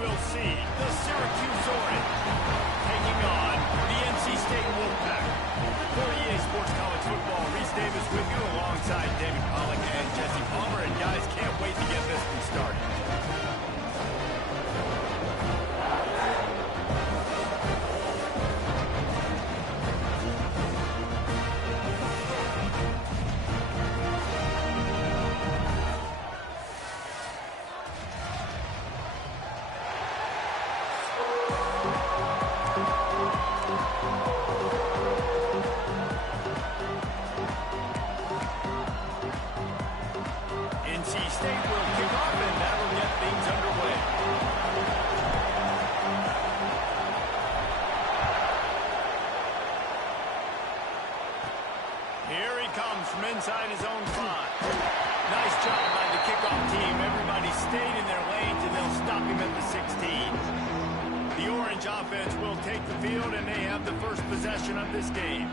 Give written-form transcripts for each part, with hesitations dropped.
we'll see the Syracuse Orange taking on the NC State Wolfpack. For EA Sports College Football, Reese Davis with you alongside David Pollack and Jesse Palmer. And guys, can't wait to get this one started. NC State will kick off, and that'll get things underway. Here he comes from inside his own 5. Nice job by the kickoff team. Everybody stayed in their lanes, and they'll stop him at the 16. The Orange offense will take the field, and they have the first possession of this game.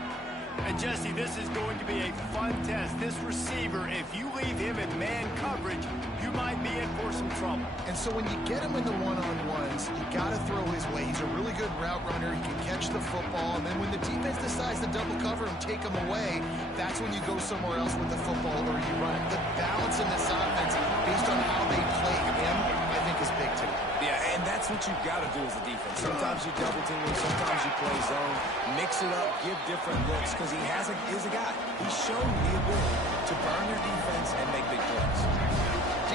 And Jesse, this is going to be a fun test. This receiver, if you leave him in man coverage, you might be in for some trouble. And so when you get him in the one-on-ones, you got to throw his way. He's a really good route runner. He can catch the football. And then when the defense decides to double cover him, take him away, that's when you go somewhere else with the football or you run it. The balance in this offense, based on how they play him, I think is big too. Yeah, and that's what you've got to do as a defense. Sometimes you double team him, sometimes you play zone. Mix it up, give different looks, because he's a guy. He's shown the ability to burn your defense and make big plays.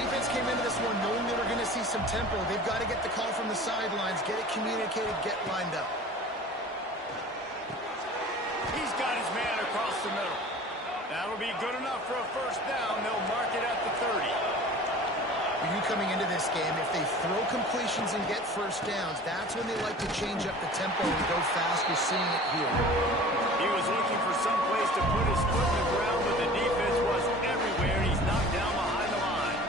Defense came into this one knowing they were going to see some tempo. They've got to get the call from the sidelines, get it communicated, get lined up. He's got his man across the middle. That'll be good enough for a first down. They'll mark it at the 30. For you coming into this game, if they throw completions and get first downs, that's when they like to change up the tempo and go fast. You're seeing it here. He was looking for some place to put his foot in the ground, but the defense was everywhere. He's knocked down behind the line.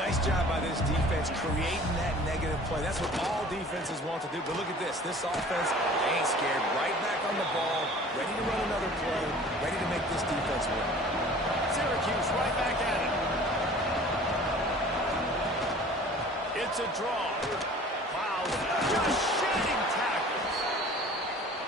Nice job by this defense creating that negative play. That's what all defenses want to do. But look at this. This offense, they ain't scared. Right back on the ball, ready to run another play, ready to make this defense win. Syracuse right back at it. It's a draw. Wow, just shedding tackles.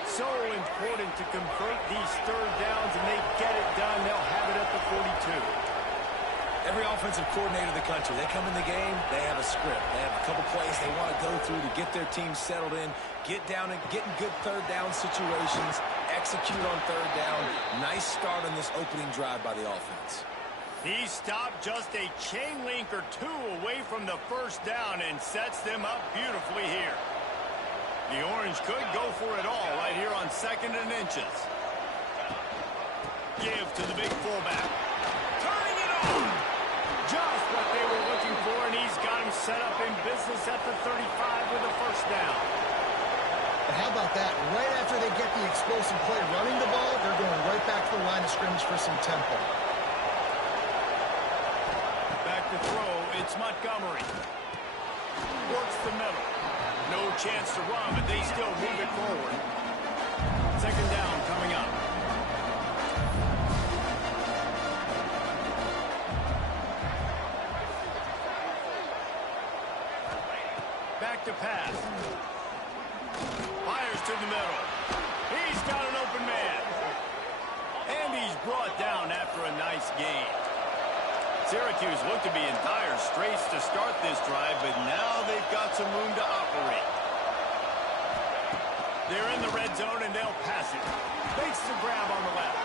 So important to convert these third downs, and they get it done. They'll have it at the 42. Every offensive coordinator in the country, they come in the game, they have a script. They have a couple plays they want to go through to get their team settled in, get down and get in good third down situations, execute on third down. Nice start on this opening drive by the offense. He stopped just a chain link or two away from the first down and sets them up beautifully here. The Orange could go for it all right here on 2nd and inches. Give to the big fullback. Turning it on. Just what they were looking for, and he's got him set up in business at the 35 with a first down. But how about that? Right after they get the explosive play running the ball, they're going right back to the line of scrimmage for some tempo. To throw, it's Montgomery. Works the middle. No chance to run, but they still move it forward. 2nd down coming up. Back to pass. Fires to the middle. He's got an open man. And he's brought down after a nice gain. Syracuse looked to be in dire straits to start this drive, but now they've got some room to operate. They're in the red zone, and they'll pass it. Makes the grab on the left.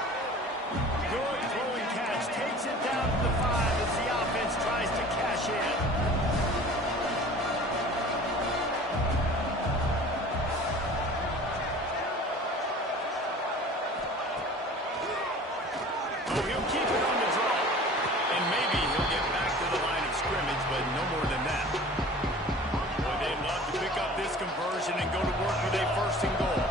Good throwing catch. Takes it down to the 5 as the offense tries to cash in. And go to work with a 1st and goal.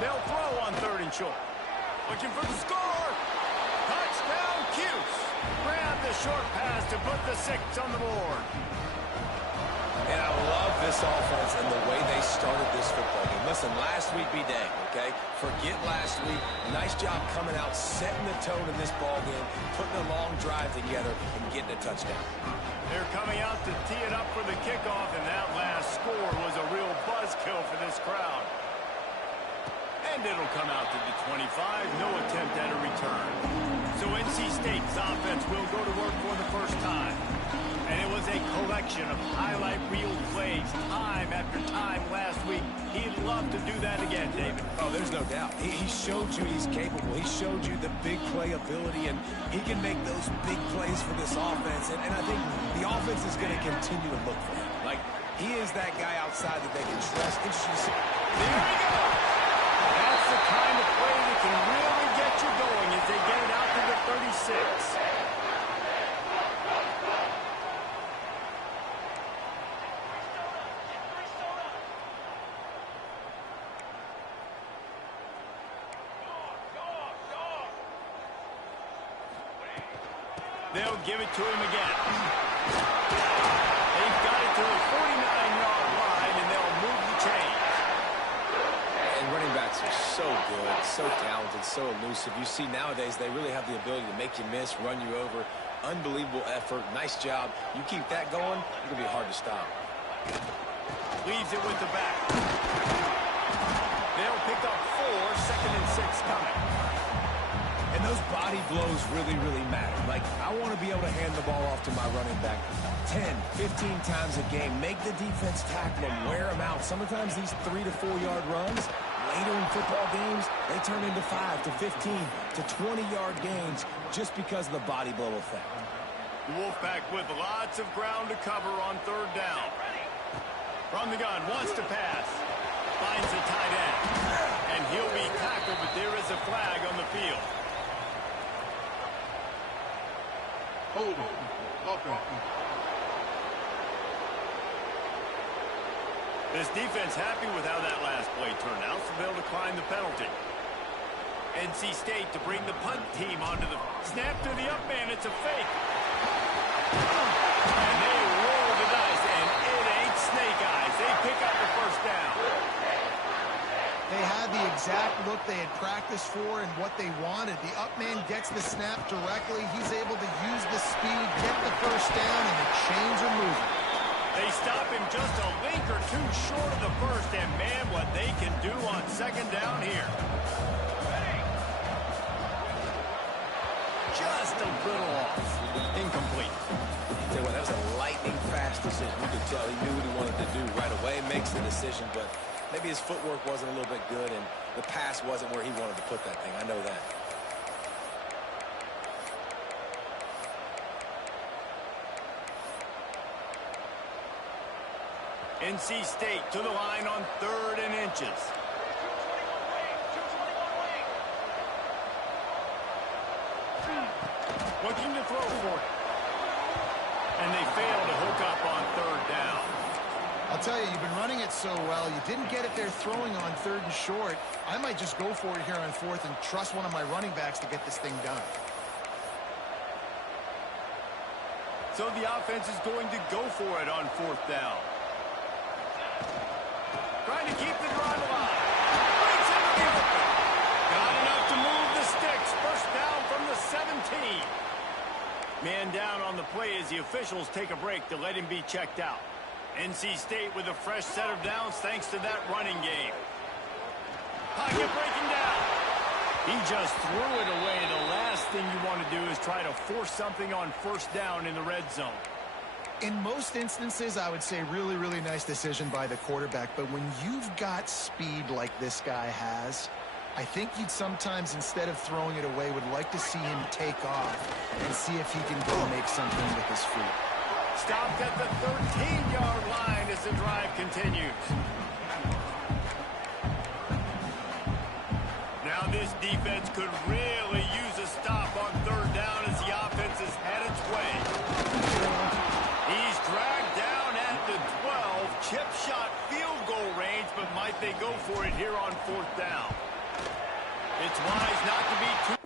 They'll throw on 3rd and short. Looking for the score. Touchdown, Cuse. Grab the short pass to put the 6 on the board. And I love this offense and the way they started this football game. Listen, last week be dang, okay? Forget last week. Nice job coming out, setting the tone in this ball game, putting a long drive together and getting a touchdown. They're coming out to tee it up for the kickoff, and that last score was a real buzzkill for this crowd. And it'll come out to the 25. No attempt at a return. So NC State's offense will go to work for the first time. And it was a collection of highlight reel plays time after time last week. He'd love to do that again, David. Oh, there's no doubt. He showed you he's capable. He showed you the big play ability, and he can make those big plays for this offense. And I think the offense is going to continue to look for him. Like, he is that guy outside that they can trust. Interesting to see. There we go. That's the kind of play that can really get you going as they get it out to the 36. They'll give it to him again. They've got it to the 49-yard line, and they'll move the chains. And running backs are so good, so talented, so elusive. You see nowadays they really have the ability to make you miss, run you over. Unbelievable effort. Nice job. You keep that going, it's going to be hard to stop. Leaves it with the back. They'll pick up 4, 2nd and 6 coming. And those body blows really, really matter. Like, I want to be able to hand the ball off to my running back 10, 15 times a game. Make the defense tackle them, wear them out. Sometimes these 3 to 4 yard runs, later in football games, they turn into 5 to 15 to 20-yard gains just because of the body blow effect. Wolfpack with lots of ground to cover on 3rd down. From the gun, wants to pass. Finds the tight end. And he'll be tackled, but there is a flag on the field. Hold on. Okay. This defense happy with how that last play turned out, so they'll decline the penalty. NC State to bring the punt team onto the snap to the up man. It's a fake. And they roll the dice, and it ain't snake eyes. They pick up the first down. They had the exact look they had practiced for and what they wanted. The up man gets the snap directly. He's able to use the speed, get the first down, and the chains are moving. They stop him just a link or two short of the first, and man, what they can do on 2nd down here. Just a little off. Incomplete. Tell you what, that was a lightning-fast decision. You could tell he knew what he wanted to do right away, makes the decision, but maybe his footwork wasn't a little bit good, and the pass wasn't where he wanted to put that thing. I know that. NC State to the line on 3rd and inches. Looking to throw for it. And they fail to hook up on 3rd down. I'll tell you, you've been running it so well. You didn't get it there throwing on 3rd and short. I might just go for it here on 4th and trust one of my running backs to get this thing done. So the offense is going to go for it on 4th down. Trying to keep the drive alive. Breaks into the open. Got enough to move the sticks. First down from the 17. Man down on the play as the officials take a break to let him be checked out. NC State with a fresh set of downs thanks to that running game. Pocket breaking down. He just threw it away. The last thing you want to do is try to force something on 1st down in the red zone. In most instances, I would say really, really nice decision by the quarterback. But when you've got speed like this guy has, I think you'd sometimes, instead of throwing it away, would like to see him take off and see if he can go make something with his feet. Stopped at the 13-yard line as the drive continues. Now this defense could really use a stop on 3rd down as the offense has had its way. He's dragged down at the 12. Chip shot field goal range, but might they go for it here on 4th down? It's wise not to be too...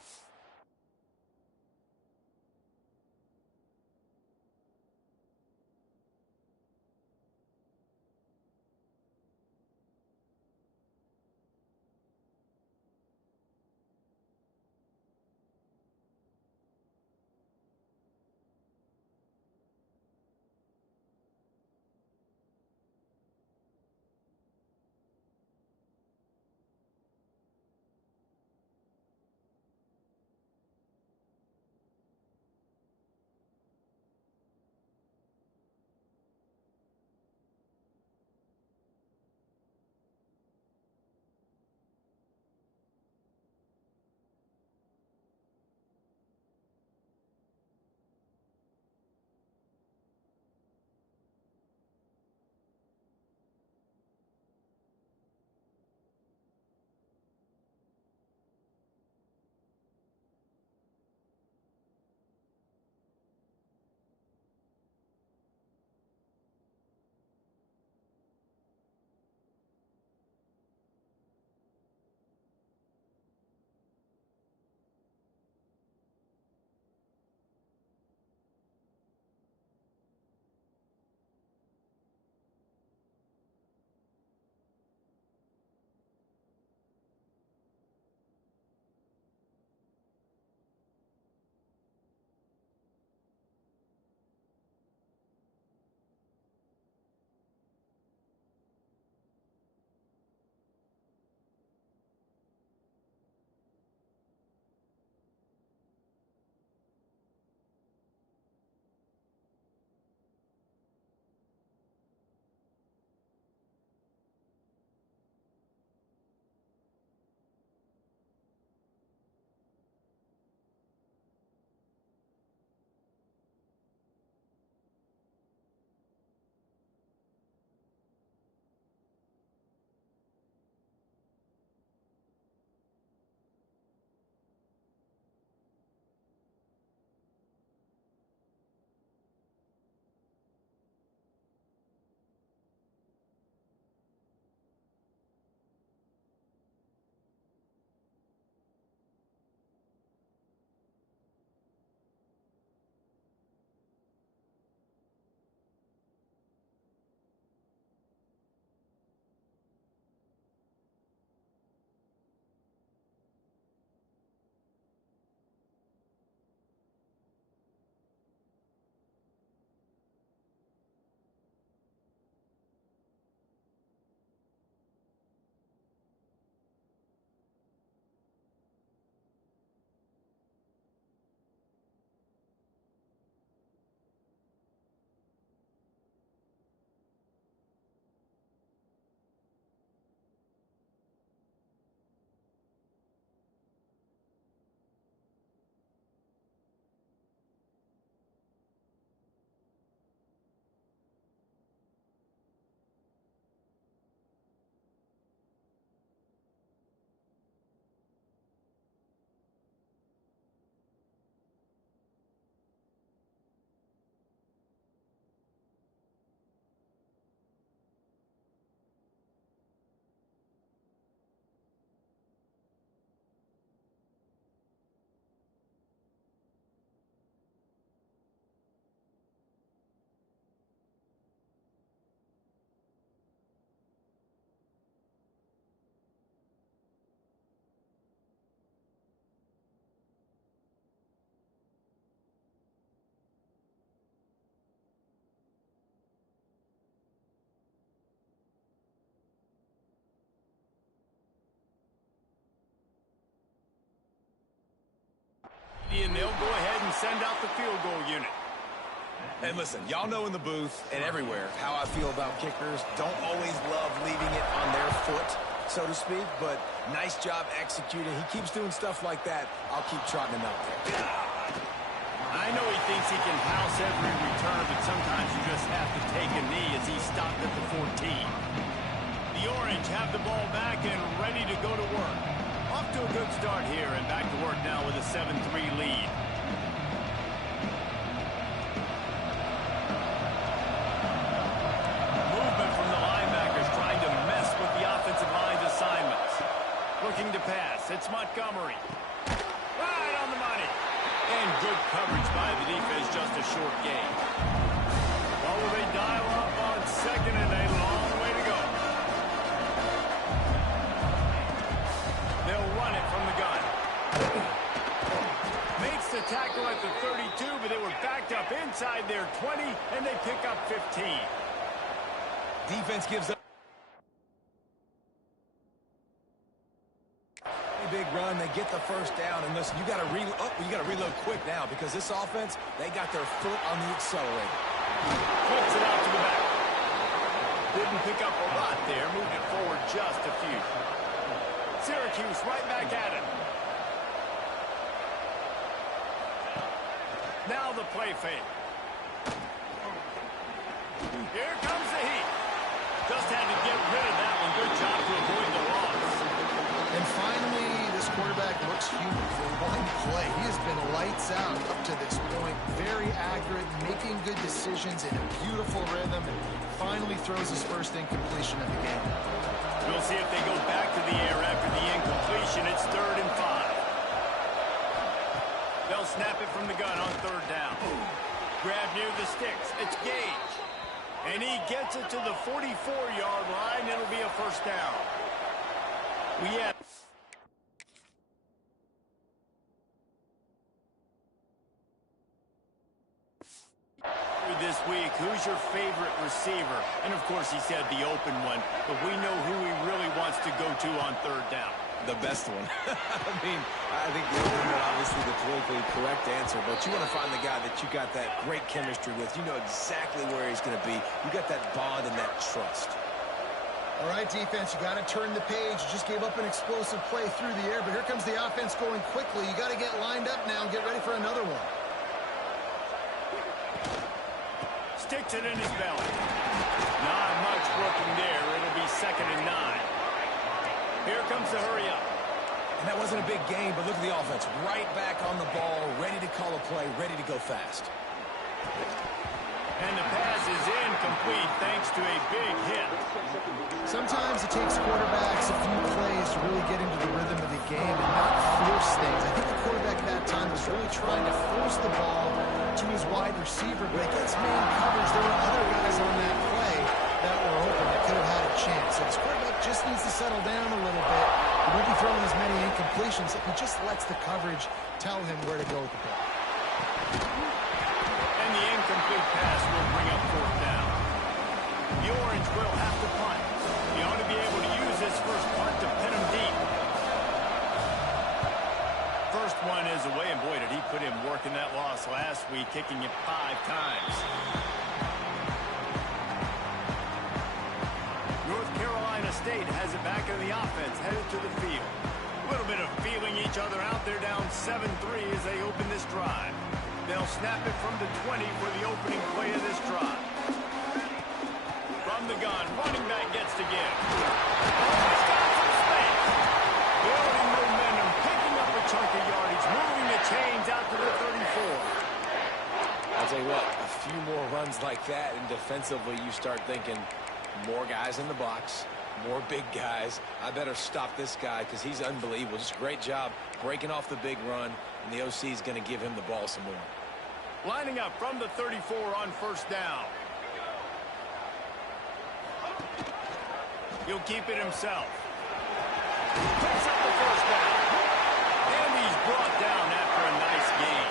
send out the field goal unit. And listen, y'all know in the booth and everywhere how I feel about kickers. Don't always love leaving it on their foot, so to speak, but nice job executing. He keeps doing stuff like that. I'll keep trotting him out there. I know he thinks he can house every return, but sometimes you just have to take a knee as he stopped at the 14. The Orange have the ball back and ready to go to work. Off to a good start here and back to work now with a 7-3 lead. Movement from the linebackers trying to mess with the offensive line's assignments. Looking to pass. It's Montgomery. Right on the money. And good coverage by the defense, just a short gain. Well, will they dial up on second and a long way to go? They'll run it from the gun. Makes the tackle at the 32, but they were backed up inside their 20, and they pick up 15. Defense gives up. Big run, they get the first down, and listen, you got to reload quick now because this offense, they got their foot on the accelerator. Flips it out to the back. Didn't pick up a lot there, moved it forward just a few. Syracuse right back at it. Now the play fake. Here comes the heat. Just had to get rid of that one. Good job to avoid the loss. And finally, this quarterback looks human for one play. He has been lights out up to this point. Very accurate, making good decisions in a beautiful rhythm, and finally throws his first incompletion of the game. We'll see if they go back to the air after the incompletion. It's 3rd and 5. They'll snap it from the gun on 3rd down. Grab near the sticks. It's Gage. And he gets it to the 44-yard line. It'll be a first down. We have this week, who's your favorite receiver? And of course he said the open one, but we know who he really wants to go to on 3rd down. The best one. I mean, I think the open one, obviously the politically correct answer, but you want to find the guy that you got that great chemistry with. You know exactly where he's going to be. You got that bond and that trust. All right, defense, you got to turn the page. You just gave up an explosive play through the air, but here comes the offense going quickly. You got to get lined up now and get ready for another one. Sticks it in his belly. Not much working there. It'll be 2nd and 9. Here comes the hurry up. And that wasn't a big gain, but look at the offense. Right back on the ball, ready to call a play, ready to go fast. And the pass is incomplete thanks to a big hit. Sometimes it takes quarterbacks a few plays to really get into the rhythm of the game and not force things. I think the quarterback that time was really trying to force the ball to his wide receiver, but against man coverage, there were other guys on that play that were open that could have had a chance. So this quarterback just needs to settle down a little bit. He won't be throwing as many incompletions if he just lets the coverage tell him where to go with the ball. And the incomplete pass will bring up 4th down. The Orange will have to punt. He ought to be able to use this first punt to pin him deep. First one is away, and boy, did he put in work in that loss last week, kicking it 5 times. North Carolina State has it back in the offense, headed to the field. A little bit of feeling each other out. They're down 7-3 as they open this drive. They'll snap it from the 20 for the opening play of this drive. From the gun, running back gets to give. He's got some space. Building momentum, picking up a chunk of yardage, moving the chains out to the 34. I'll tell you what, a few more runs like that, and defensively you start thinking more guys in the box, more big guys. I better stop this guy because he's unbelievable. Just a great job breaking off the big run, and the OC is going to give him the ball some more. Lining up from the 34 on 1st down. He'll keep it himself. Picks up the 1st down. And he's brought down after a nice gain.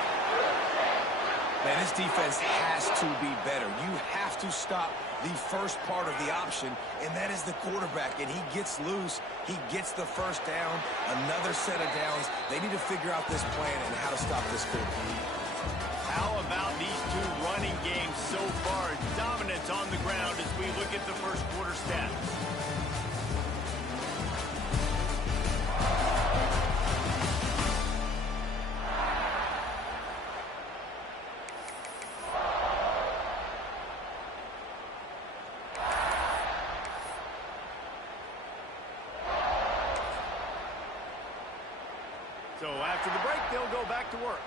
Man, this defense has to be better. You have to stop the first part of the option, and that is the quarterback. And he gets loose. He gets the 1st down, another set of downs. They need to figure out this plan and how to stop this quarterback. they'll go back to work.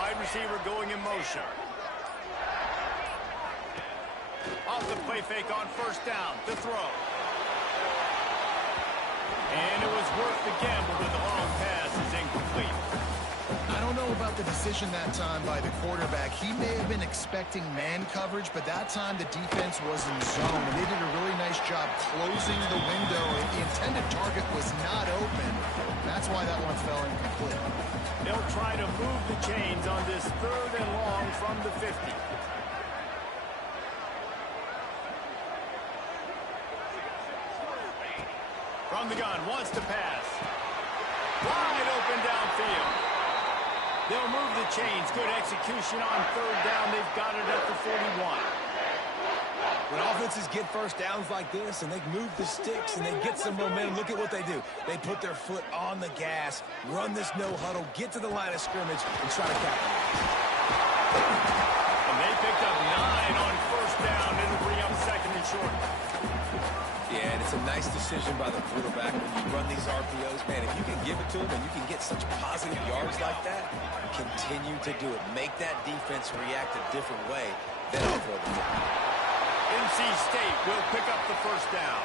Wide receiver going in motion. Off the play fake on first down to throw. And it was worth the gamble, but the long pass is incomplete. I don't know about the decision that time by the quarterback. He may have been expecting man coverage, but that time the defense was in zone, and they did a really nice job closing the window. The intended target was not open. That's why that one fell incomplete. They'll try to move the chains on this 3rd and long from the 50. From the gun, wants to pass. Wide open downfield. They'll move the chains. Good execution on 3rd down. They've got it at the 41. When offenses get first downs like this and they move the sticks and they get some momentum, look at what they do. They put their foot on the gas, run this no huddle, get to the line of scrimmage, and try to capitalize. And they picked up 9 on first down. It'll bring up 2nd and short. Yeah, and it's a nice decision by the quarterback when you run these RPOs. Man, if you can give it to him and you can get such positive yards like that, continue to do it. Make that defense react a different way than off of it. NC State will pick up the first down.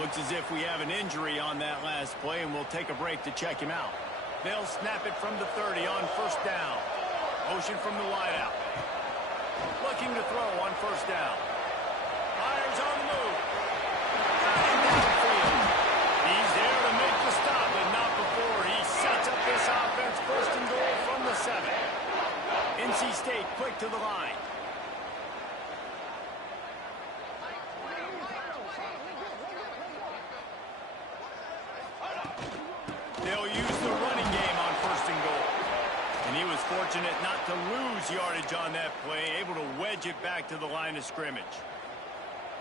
Looks as if we have an injury on that last play, and we'll take a break to check him out. They'll snap it from the 30 on first down. Motion from the wideout. Looking to throw on first down. Fires on the move. Downfield. He's there to make the stop, but not before. He sets up this offense 1st and goal from the 7. NC State quick to the line. They'll use the running game on 1st and goal. And he was fortunate not to lose yardage on that play, able to wedge it back to the line of scrimmage.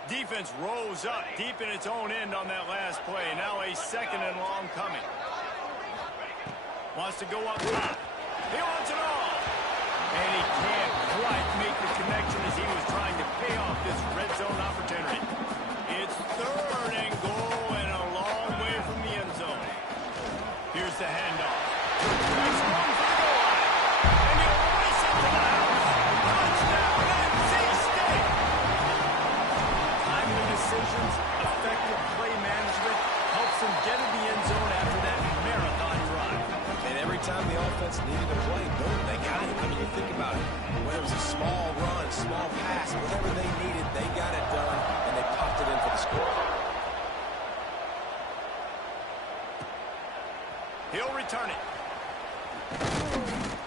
Defense rose up deep in its own end on that last play. Now a 2nd and long coming. Wants to go up top. He wants it all. And he can't quite make the connection as he was trying to pay off this red zone opportunity. It's 3rd and goal and a long way from the end zone. Here's the handoff. Nice run for the goal line. And he'll race it to the house. Touchdown, NC State. Timely decisions, effective play management helps them get in the end zone after that marathon drive. And every time the offense needed a play, boom, they got it. I mean, you think about it. Whether it was a small run, small pass, whatever they needed, they got it done, and they popped it in for the score. He'll return it.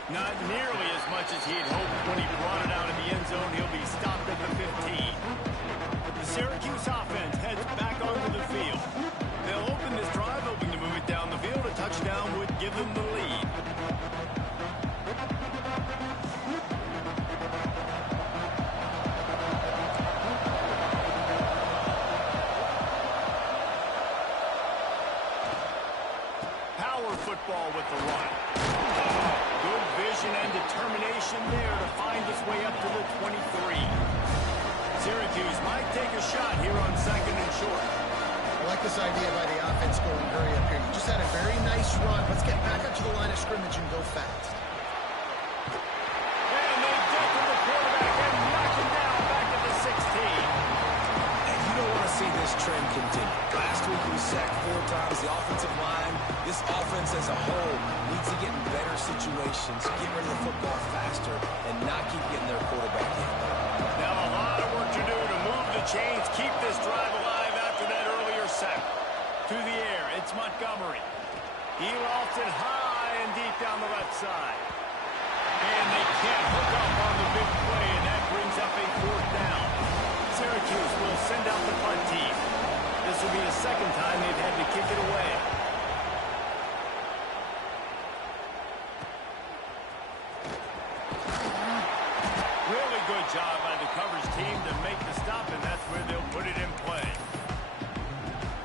Not nearly as much as he had hoped when he brought it out of the end zone. He'll be stopped at the 15. The Syracuse offense heads back onto the field. They'll open this drive, hoping to move it down the field. A touchdown would give them the lead. Power football with the run. Good vision and determination there to find its way up to the 23. Syracuse might take a shot here on 2nd and short. I like this idea by the offense going hurry up here. You just had a very nice run. Let's get back up to the line of scrimmage and go fast. And they get to the quarterback and knock him down back at the 16. And you don't want to see this trend continue. Last week he was sacked 4 times. The offensive line, this offense as a whole, needs to get in better situations, get rid of the football faster, and not keep getting their quarterback in. Now a lot of work to do to move the chains, keep this drive alive after that earlier sack. To the air, it's Montgomery. He lofts it high and deep down the left side. And they can't hook up on the big play, and that brings up a 4th down. Syracuse will send out the punt team. This will be the 2nd time they've had to kick it away. Really good job by the coverage team to make the stop, and that's where they'll put it in play.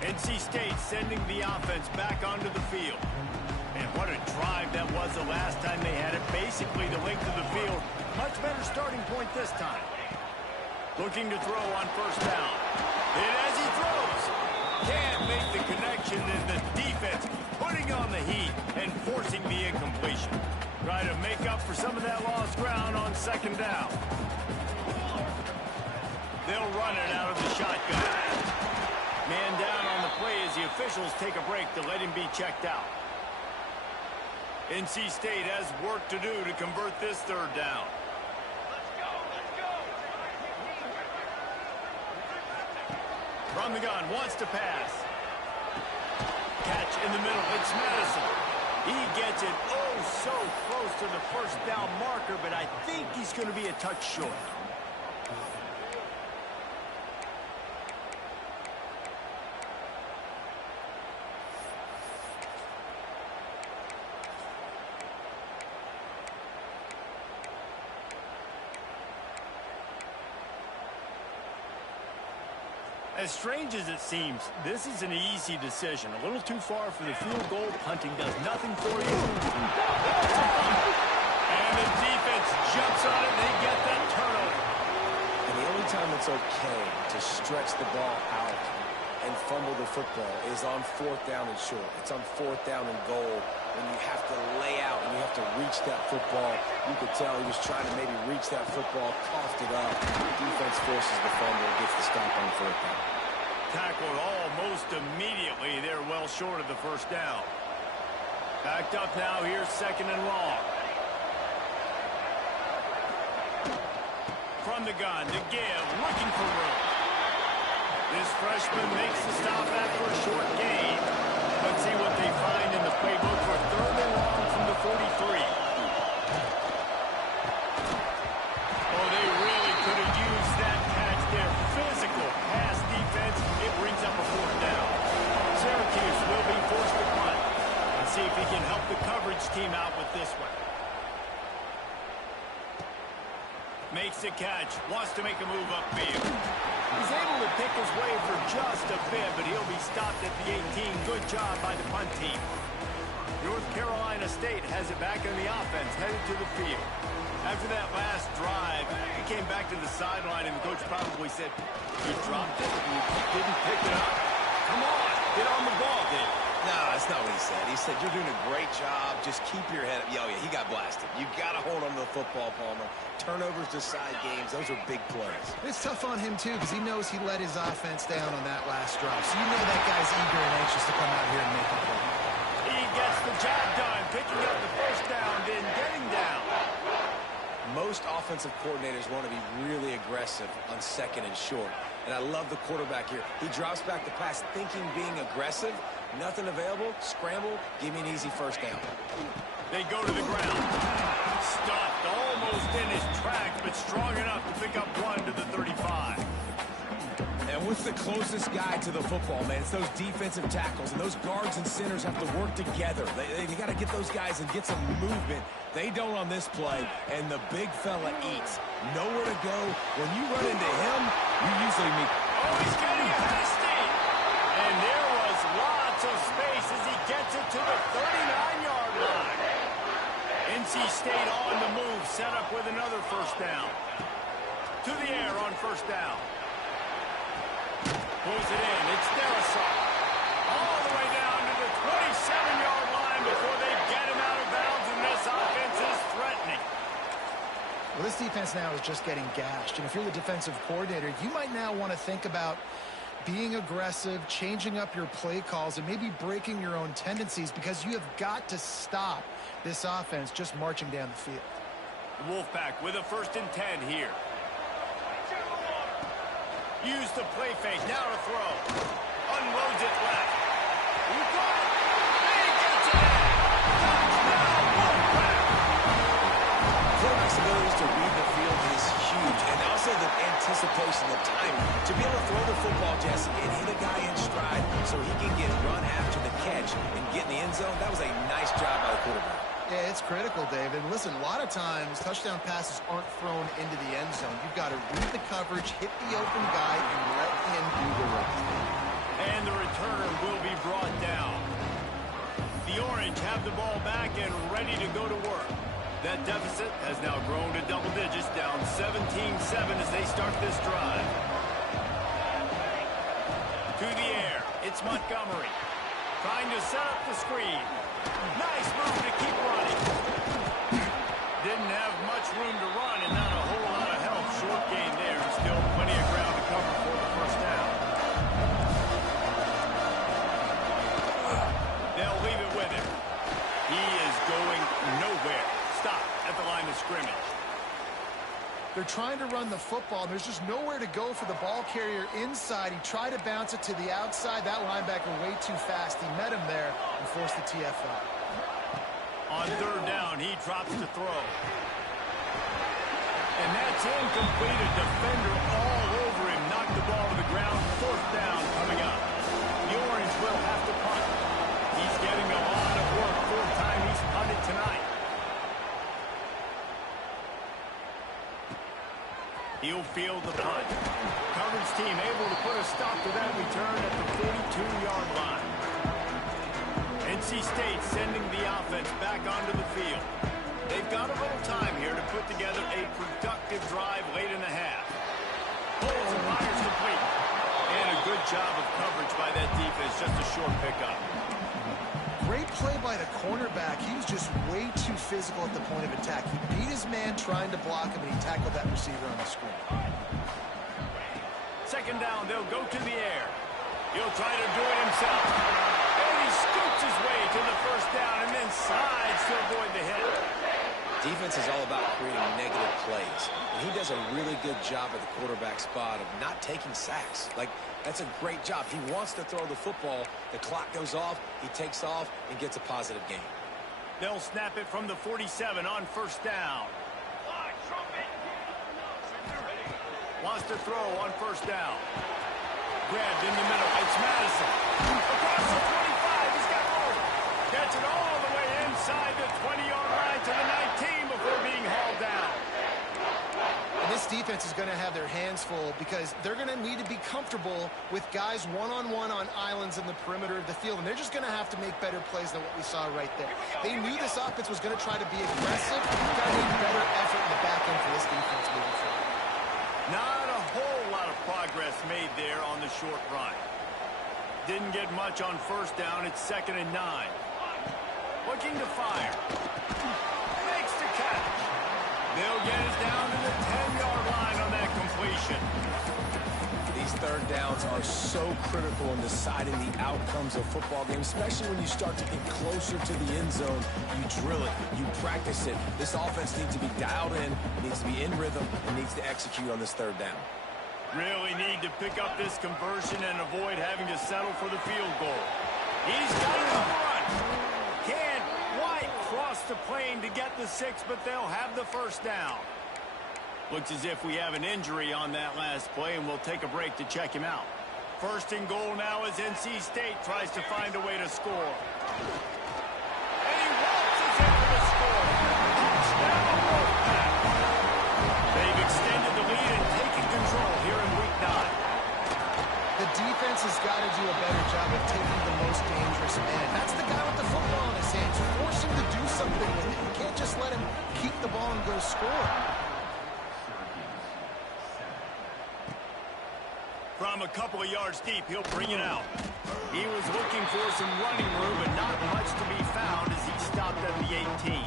NC State sending the offense back onto the field. And what a drive that was the last time they had it. Basically the length of the field. Much better starting point this time. Looking to throw on first down. And as he throws, Can't make the connection, and the defense putting on the heat and forcing the incompletion. Try to make up for some of that lost ground on second down. They'll run it out of the shotgun. Man down on the play as the officials take a break to let him be checked out. NC State has work to do to convert this third down. From the gun, wants to pass. Catch in the middle, it's Madison. He gets it oh so close to the first down marker, but I think he's going to be a touch short. As strange as it seems, this is an easy decision. A little too far for the field goal. Punting does nothing for you. And the defense jumps on it. They get that turnover. And the only time it's okay to stretch the ball out and fumble the football is on fourth down and short. It's on fourth down and goal when you have to lay out and you have to reach that football. You could tell he was trying to maybe reach that football, coughed it up. Defense forces the fumble, gets the stop on fourth down. Tackled almost immediately. They're well short of the first down. Backed up now. Here's second and long. From the gun, to give, looking for room. This freshman makes the stop after a short gain. Let's see what they find in the playbook for third and long from the 43. Oh, they really could have used that catch there. Physical pass defense. It brings up a fourth down. Syracuse will be forced to punt. Let's see if he can help the coverage team out with this one. Makes the catch. Wants to make a move upfield. He's able to pick his way for just a bit, but he'll be stopped at the 18. Good job by the punt team. North Carolina State has it back in the offense, headed to the field. After that last drive, he came back to the sideline, and the coach probably said, "You dropped it? You didn't pick it up? Come on, get on the ball, Dave." No, that's not what he said. He said, "You're doing a great job. Just keep your head up." Oh, yeah, he got blasted. You got to hold on to the football, Palmer. Turnovers decide games. Those are big plays. It's tough on him, too, because he knows he let his offense down on that last drive. So you know that guy's eager and anxious to come out here and make a play. He gets the job done, picking up the first down, then getting down. Most offensive coordinators want to be really aggressive on second and short. And I love the quarterback here. He drops back the pass thinking being aggressive. Nothing available. Scramble. Give me an easy first down. They go to the ground. Stuffed almost in his tracks, but strong enough to pick up one to the 35. And what's the closest guy to the football, man? It's those defensive tackles, and those guards and centers have to work together. They got to get those guys and get some movement. They don't on this play, and the big fella eats. Nowhere to go. When you run into him, you usually meet. Oh, he's getting ahead of steam. And there was lots of space as he gets it to the 39-yard line. NC State on the move, set up with another first down. To the air on first down. Pulls it in. It's Derisaw. All the way down to the 27-yard line before they get him out of bounds, and this offense is threatening. Well, this defense now is just getting gashed. And if you're the defensive coordinator, you might now want to think about being aggressive, changing up your play calls, and maybe breaking your own tendencies, because you have got to stop this offense just marching down the field. The Wolfpack with a 1st and 10 here. Use the play fake, now to throw. Unloads it left. He got it. He gets it in. Touchdown, Wolfpack. Quarterback's ability to read the field is huge, and also the anticipation, the timing. To be able to throw the football, Jesse, and hit a guy in stride so he can get run after the catch and get in the end zone, that was a nice job by the quarterback. Yeah, it's critical, David. Listen, a lot of times touchdown passes aren't thrown into the end zone. You've got to read the coverage, hit the open guy, and let him do the rest. And the return will be brought down. The Orange have the ball back and ready to go to work. That deficit has now grown to double digits, down 17-7 as they start this drive. To the air. It's It's Montgomery. Trying to set up the screen. Nice move to keep running. Didn't have much room to run and not a whole lot of help. Short gain there and still plenty of ground to cover for the first down. They'll leave it with him. He is going nowhere. Stop at the line of scrimmage. They're trying to run the football. There's just nowhere to go for the ball carrier inside. He tried to bounce it to the outside. That linebacker way too fast. He met him there and forced the TFL. On third down, he drops to throw. And that's incomplete. A defender all over him. Knocked the ball to the ground. Fourth down coming up. The Orange will have to punt. He's getting a lot of work. Fourth time he's punted tonight. He'll field the punt. Coverage team able to put a stop to that return at the 42-yard line. NC State sending the offense back onto the field. They've got a little time here to put together a productive drive late in the half. Pulls and fires complete. And a good job of coverage by that defense. Just a short pickup. Great play by the cornerback. He was just way too physical at the point of attack. He beat his man trying to block him, and he tackled that receiver on the screen. Second down, they'll go to the air. He'll try to do it himself. And he scoots his way to the first down and then slides to avoid the hit. Defense is all about creating negative plays. And he does a really good job at the quarterback spot of not taking sacks. Like, that's a great job. He wants to throw the football. The clock goes off. He takes off and gets a positive gain. They'll snap it from the 47 on first down. Wants to throw on first down. Grabbed in the middle. It's Madison. Across the 25. He's got room. Gets it all the way inside the 20-yard line to the 19 before being hauled down. And this defense is going to have their hands full because they're going to need to be comfortable with guys one-on-one on islands in the perimeter of the field. And they're just going to have to make better plays than what we saw right there. They knew this offense was going to try to be aggressive. You've got to make better effort in the back end for this defense moving forward. Not a whole lot of progress made there on the short run. Didn't get much on first down. It's 2nd and 9. Looking to fire. Makes the catch. They'll get it down to the 10-yard line on that completion. These third downs are so critical in deciding the outcomes of football games, especially when you start to get closer to the end zone. You drill it. You practice it. This offense needs to be dialed in. It needs to be in rhythm. And needs to execute on this third down. Really need to pick up this conversion and avoid having to settle for the field goal. He's got it on the run. Can't quite cross the plane to get the 6, but they'll have the first down. Looks as if we have an injury on that last play, and we'll take a break to check him out. First and goal now as NC State tries to find a way to score. And he waltzes in for the score. Touchdown, Wolfpack. They've extended the lead and taken control here in Week 9. The defense has got to do a better job of taking the most dangerous man. That's the guy with the football in his hands. Force him to do something with it. You can't just let him keep the ball and go score. From a couple of yards deep, he'll bring it out. He was looking for some running room, but not much to be found as he stopped at the 18.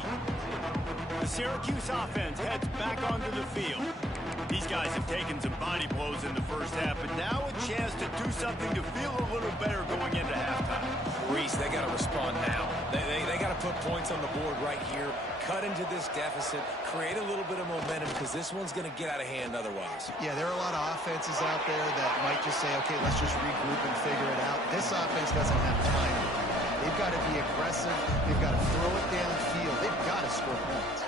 The Syracuse offense heads back onto the field. These guys have taken some body blows in the first half, but now a chance to do something to feel a little better going into halftime. Reese, they got to respond now. They got to put points on the board right here, cut into this deficit, create a little bit of momentum because this one's going to get out of hand otherwise. Yeah, there are a lot of offenses out there that might just say, okay, let's just regroup and figure it out. This offense doesn't have time. They've got to be aggressive. They've got to throw it downfield. They've got to score points.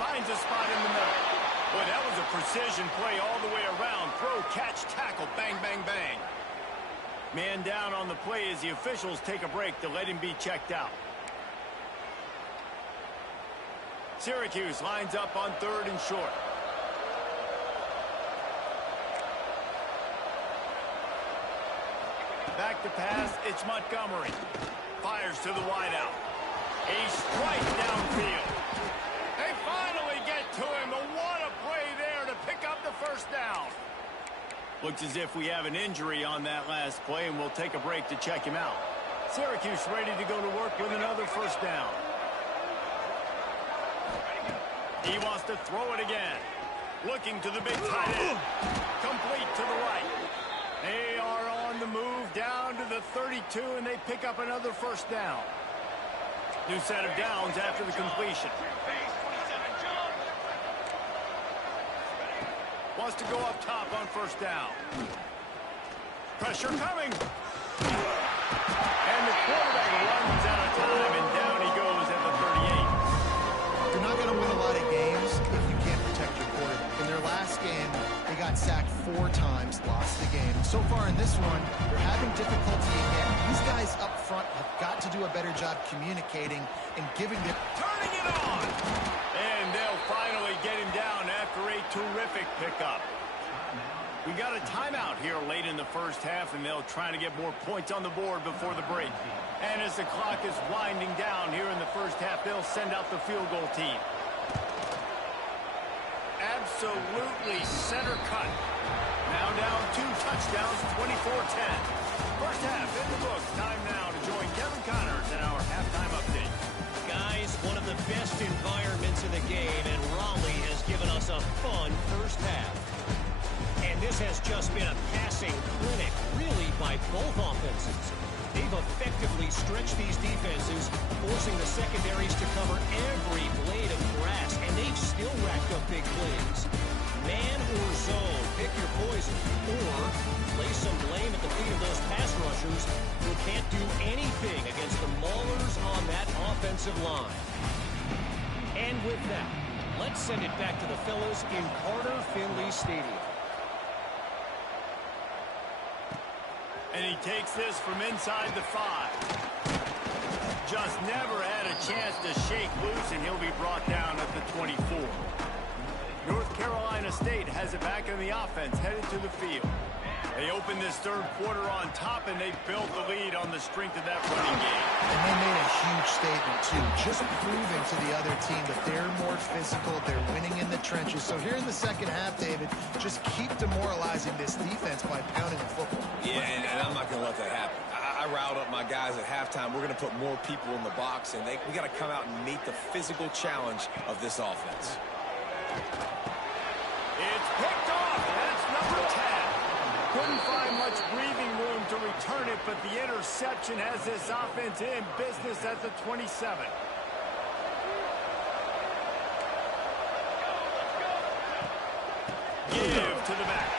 Finds a spot in the middle. Boy, that was a precision play all the way around. Throw, catch, tackle, bang, bang, bang. Man down on the play as the officials take a break to let him be checked out. Syracuse lines up on 3rd and short. Back to pass, it's Montgomery. Fires to the wideout. A strike downfield. They finally get to him, but what a play there to pick up the first down. Looks as if we have an injury on that last play, and we'll take a break to check him out. Syracuse ready to go to work with another first down. He wants to throw it again. Looking to the big tight end. Complete to the right. They are on the move down to the 32, and they pick up another first down. New set of downs after the completion. Wants to go up top on first down. Pressure coming. And the quarterback runs out of time, and down he goes at the 38. You're not going to win a lot of games if you can't protect your quarterback. In their last game, they got sacked 4 times, lost the game. So far in this one, they're having difficulty again. These guys up front have got to do a better job communicating and giving them... Turning it on! And they'll finally get him down after a terrific pickup. We got a timeout here late in the first half, and they'll try to get more points on the board before the break. And as the clock is winding down here in the first half, they'll send out the field goal team. Absolutely center cut. Now down 2 touchdowns, 24-10. First half in the books. Time now to join Kevin Connors in our halftime update. Guys, one of the best environments in the game, and Raleigh has given us a fun first half. And this has just been a passing clinic, really, by both offenses. They've effectively stretched these defenses, forcing the secondaries to cover every blade of grass, and they've still racked up big plays. Man or zone, pick your poison, or lay some blame at the feet of those pass rushers who can't do anything against the maulers on that offensive line. And with that, let's send it back to the fellas in Carter Finley Stadium. And he takes this from inside the 5. Just never had a chance to shake loose, and he'll be brought down at the 24. North Carolina State has it back in the offense, headed to the field. They opened this third quarter on top, and they built the lead on the strength of that running game. And they made a huge statement, too, just proving to the other team that they're more physical, they're winning in the trenches. So here in the second half, David, just keep demoralizing this defense by pounding the football. Yeah, and I'm not going to let that happen. I riled up my guys at halftime. We're going to put more people in the box, and we got to come out and meet the physical challenge of this offense. It's picked off. That's number 10. Couldn't find much breathing room to return it, but the interception has this offense in business at the 27. Give to the back.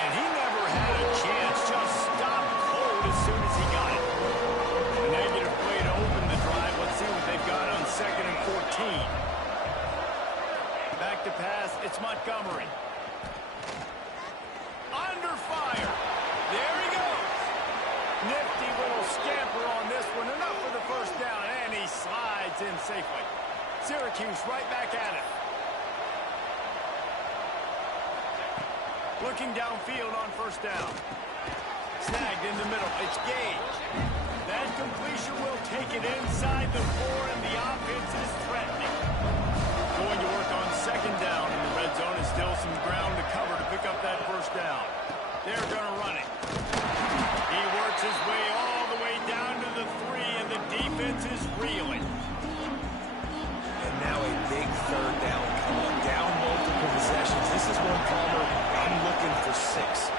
And he never had a chance. Just stopped cold as soon as he got it. A negative play to open the drive. Let's see what they've got on 2nd and 14. Back to pass. It's Montgomery. Under fire. There he goes. Nifty little scamper on this one. Enough for the first down, and he slides in safely. Syracuse right back at it. Looking downfield on first down. Snagged in the middle. It's Gage. That completion will take it inside the 4, and the offense is threatening. Going to work on 2nd down in the red zone. Is still some ground to cover to pick up that first down. They're going to run it. He works his way all the way down to the 3, and the defense is reeling. And now a big 3rd down coming up. Down multiple possessions. This is one, Palmer, I'm looking for 6.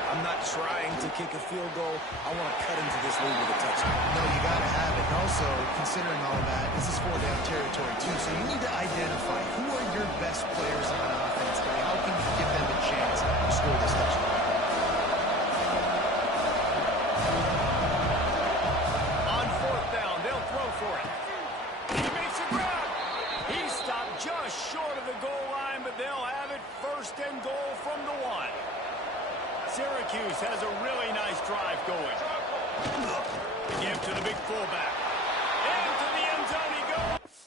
I'm not trying to kick a field goal. I want to cut into this lead with a touchdown. No, you got to have it. And also, considering all that, this is 4-down territory, too. So you need to identify who are your best players on offense. How can you give them a chance to score this touchdown? On 4th down, they'll throw for it. He makes a grab. He stopped just short of the goal line, but they'll have it 1st and goal from the 1. Syracuse has a really nice drive going. Give to the big fullback. Into the end zone he goes.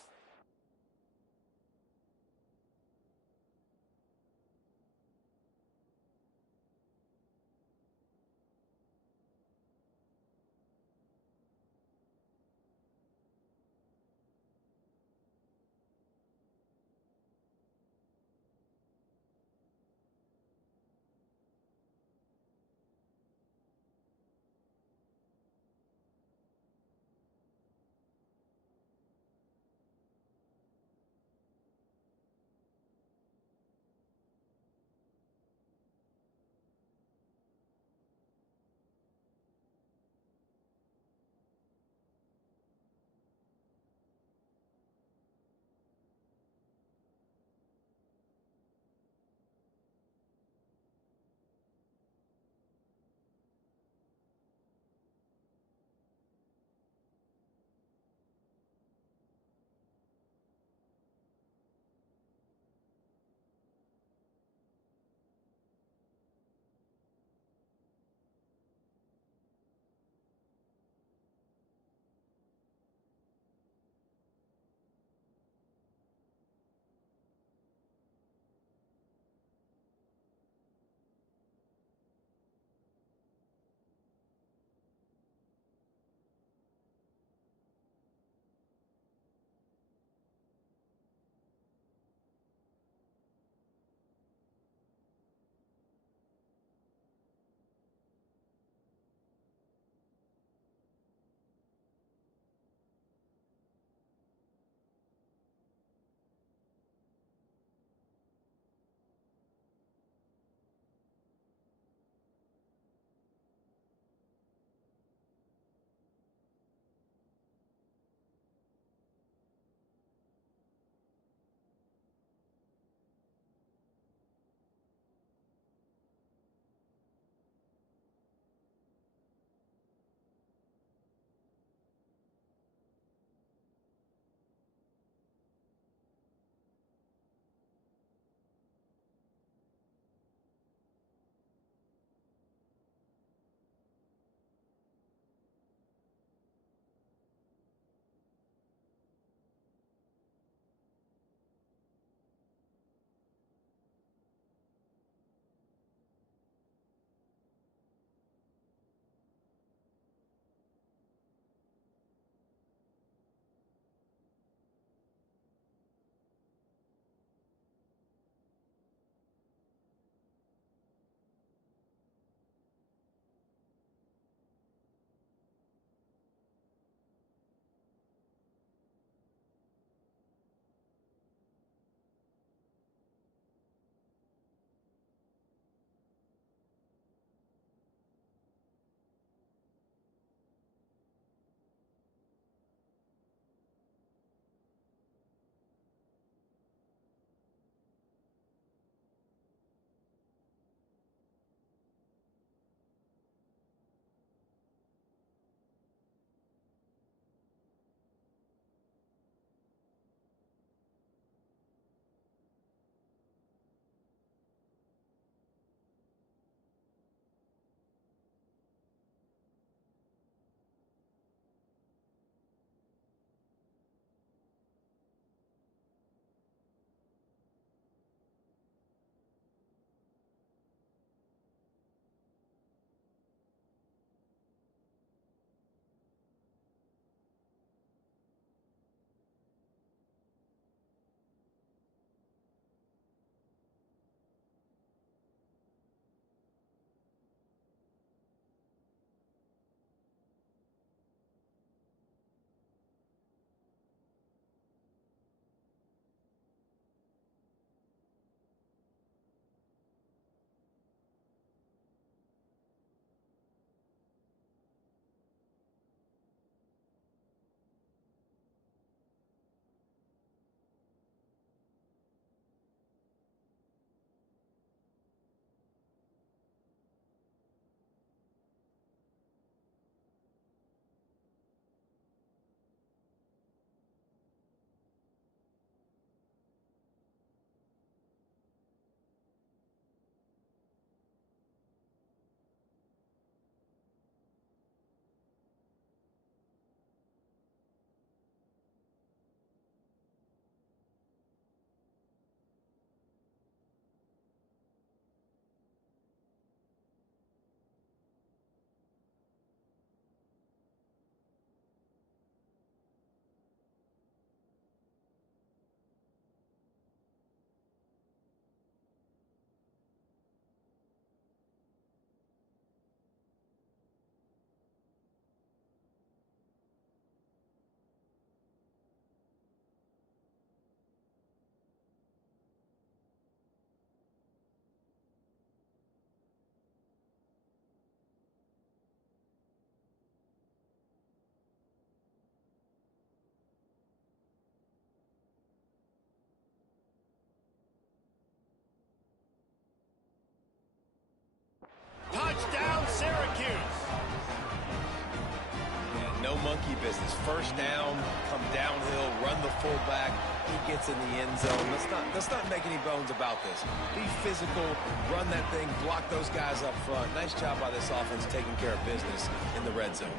business. First down, come downhill, run the fullback. He gets in the end zone. Let's not make any bones about this. Be physical, run that thing, block those guys up front. Nice job by this offense taking care of business in the red zone.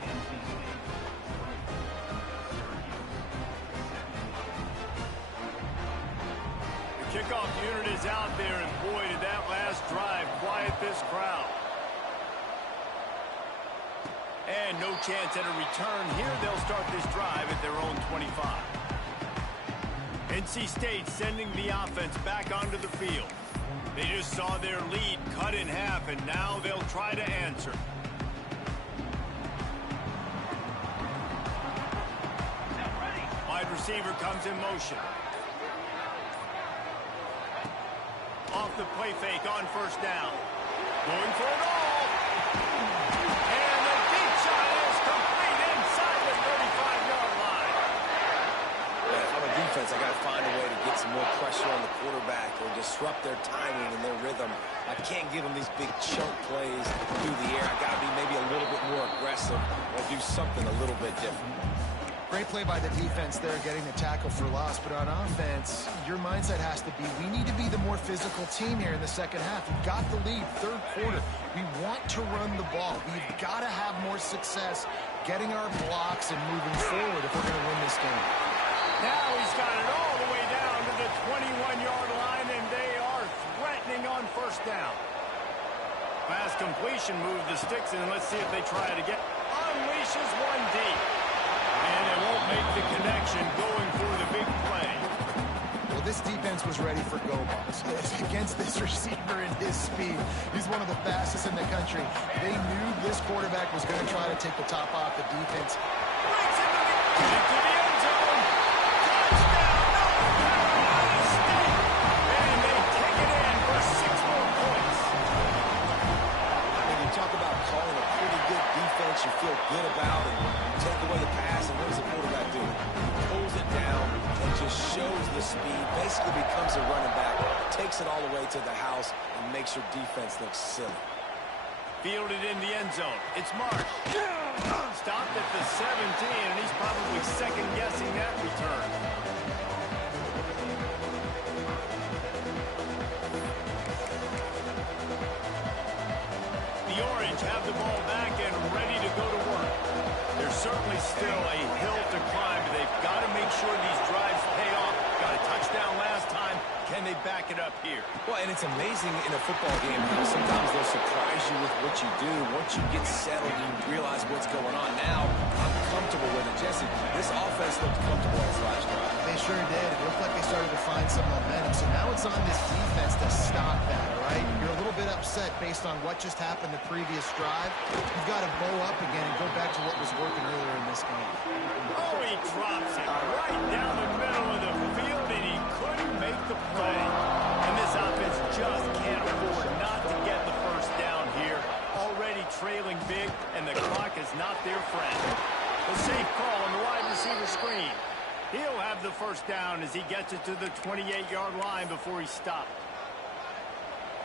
The kickoff unit is out there, and boy, did that last drive quiet this crowd. And no chance at a return here. They'll start this drive at their own 25. NC State sending the offense back onto the field. They just saw their lead cut in half, and now they'll try to answer. Wide receiver comes in motion. Off the play fake on first down. Going for it all. And the deep shot is complete inside the 35-yard line. Yeah, on a defense, I got to find a way to get some more pressure on the quarterback or disrupt their timing and their rhythm. I can't give them these big chunk plays through the air. I got to be maybe a little bit more aggressive or do something a little bit different. Great play by the defense there, getting the tackle for loss. But on offense, your mindset has to be, we need to be the more physical team here in the second half. We've got the lead, third quarter. We want to run the ball. We've got to have more success getting our blocks and moving forward if we're going to win this game. Now he's got it all the way down to the 21-yard line, and they are threatening on first down. Fast completion, move the sticks, and let's see if they try it again. Unleashes one deep. And it won't make the connection going for the big play. Well, this defense was ready for go balls. Against this receiver and his speed, he's one of the fastest in the country. They knew this quarterback was going to try to take the top off the defense. Breaks into the end zone. Touchdown, North Carolina State. And they take it in for 6 more points. I mean, you talk about calling a pretty good defense you feel good about, and take away the pass, and what does the quarterback do? Pulls it down and just shows the speed, basically becomes a running back, takes it all the way to the house, and makes your defense look silly. Fielded in the end zone. It's Marsh. Stopped at the 17, and he's probably second-guessing that return. The Orange have the ball back and ready to go to work. There's certainly still a hill to climb. They've got to make sure these drives pay off. Got a touchdown last time. Can they back it up here? Well, and it's amazing in a football game how sometimes they'll surprise you with what you do. Once you get settled, you realize what's going on. Now, I'm comfortable with it. Jesse, this offense looked comfortable on this last drive. They sure did. It looked like they started to find some momentum. So now it's on this defense to stop that, all right? You're a little bit upset based on what just happened the previous drive. You've got to bow up again and go back to what was working earlier in this game. Oh, he drops it right down the middle of the field, and he couldn't make the play. And this offense just can't afford not to get the first down here. Already trailing big, and the clock is not their friend. The safe call on the wide receiver screen. He'll have the first down as he gets it to the 28-yard line before he stopped.